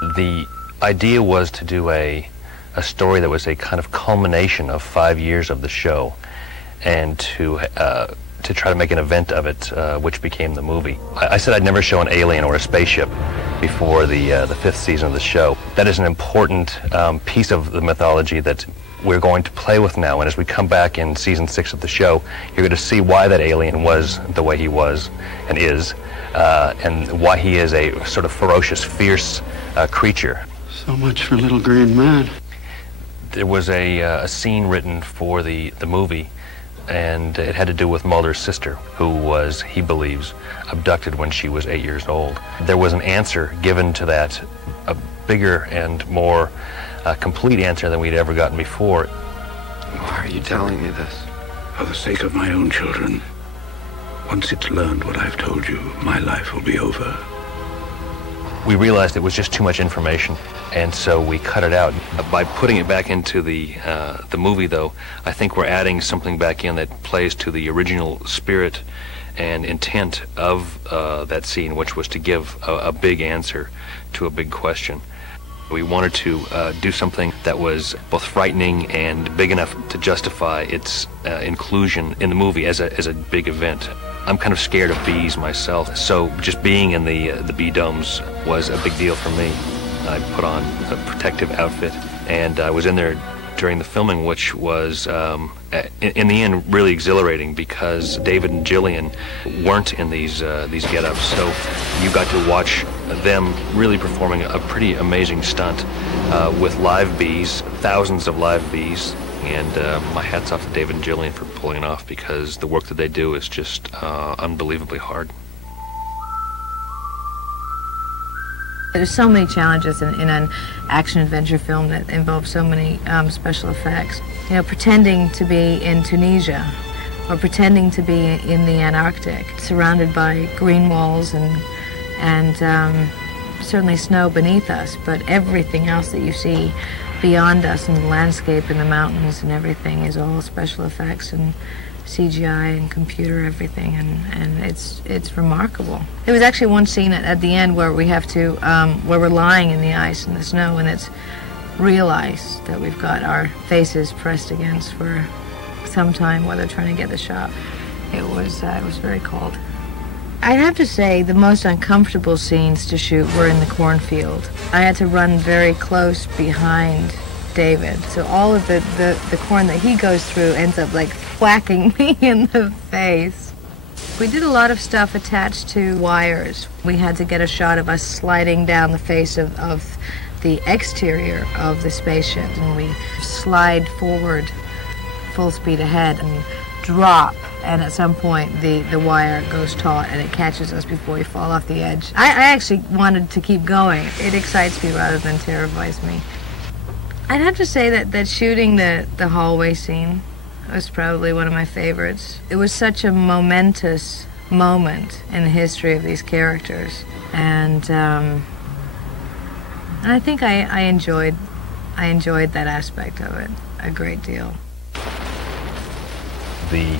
The idea was to do a story that was a kind of culmination of 5 years of the show, and to try to make an event of it, which became the movie. I said I'd never show an alien or a spaceship before the fifth season of the show. That is an important piece of the mythology that we're going to play with now, and as we come back in season 6 of the show, you're going to see why that alien was the way he was and is, and why he is a sort of ferocious, fierce creature. So much for little green man. There was a scene written for the movie, and it had to do with Mulder's sister, who was, he believes, abducted when she was 8 years old. There was an answer given to that, a bigger and more complete answer than we'd ever gotten before. Why are you telling me this? For the sake of my own children. Once it's learned what I've told you, my life will be over. We realized it was just too much information, and so we cut it out. By putting it back into the movie, though, I think we're adding something back in that plays to the original spirit and intent of that scene, which was to give a big answer to a big question. We wanted to do something that was both frightening and big enough to justify its inclusion in the movie as a big event. I'm kind of scared of bees myself, so just being in the bee domes was a big deal for me. I put on a protective outfit, and I was in there during the filming, which was, in the end, really exhilarating because David and Gillian weren't in these get-ups, so you got to watch them really performing a pretty amazing stunt with live bees, thousands of live bees. And my hat's off to David and Gillian for pulling it off, because the work that they do is just unbelievably hard. There's so many challenges in an action-adventure film that involve so many special effects. You know, pretending to be in Tunisia, or pretending to be in the Antarctic, surrounded by green walls and certainly snow beneath us, but everything else that you see beyond us, and the landscape and the mountains and everything, is all special effects and CGI and computer everything, and it's remarkable. There was actually one scene at the end where we have to where we're lying in the ice and the snow, and it's real ice that we've got our faces pressed against for some time while they're trying to get the shot. It was very cold. I'd have to say the most uncomfortable scenes to shoot were in the cornfield. I had to run very close behind David, so all of the corn that he goes through ends up like whacking me in the face. We did a lot of stuff attached to wires. We had to get a shot of us sliding down the face of the exterior of the spaceship, and we slide forward full speed ahead and drop, and at some point the wire goes taut and it catches us before we fall off the edge. I actually wanted to keep going. It excites me rather than terrifies me. I'd have to say that shooting the hallway scene was probably one of my favorites. It was such a momentous moment in the history of these characters, and I think I enjoyed that aspect of it a great deal. The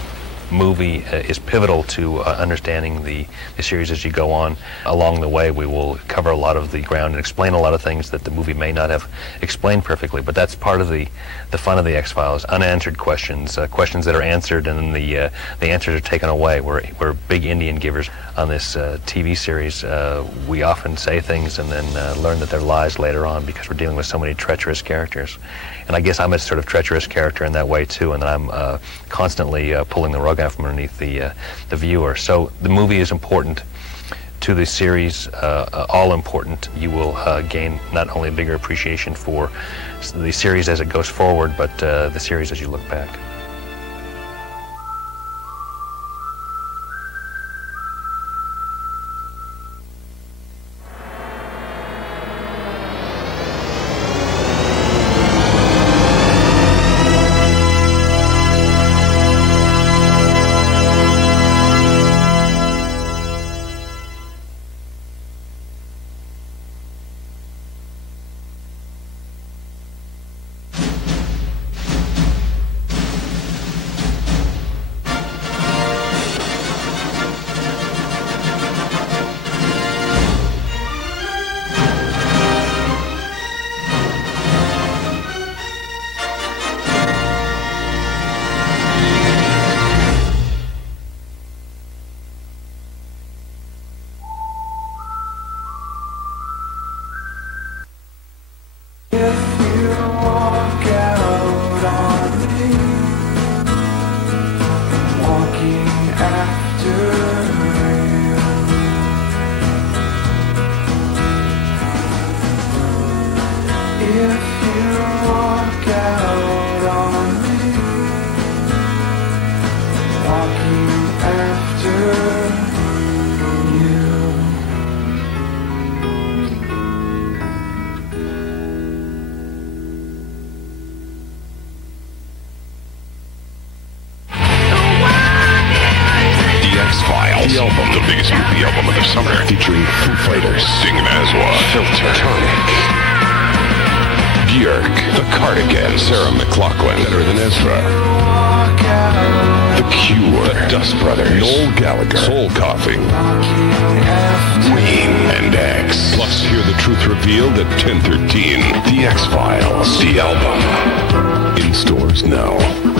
movie is pivotal to understanding the series as you go on. Along the way, we will cover a lot of the ground and explain a lot of things that the movie may not have explained perfectly, but that's part of the fun of the X-Files. Unanswered questions, questions that are answered and then the answers are taken away. We're big Indian givers on this TV series. We often say things and then learn that they're lies later on because we're dealing with so many treacherous characters. And I guess I'm a sort of treacherous character in that way too, and that I'm constantly pulling the rug out from underneath the viewer. So the movie is important to the series, all important. You will gain not only a bigger appreciation for the series as it goes forward, but the series as you look back. album, the biggest movie album of the summer, featuring Foo Fighters, Sting Mazwa, Filter, Tonic, Björk, The Cardigans, Sarah McLachlan, Better Than Ezra, The Cure, The Dust Brothers, Noel Gallagher, Soul Coughing, Queen, and X. Plus, hear the truth revealed at 10:13. The X-Files, the album. In stores now.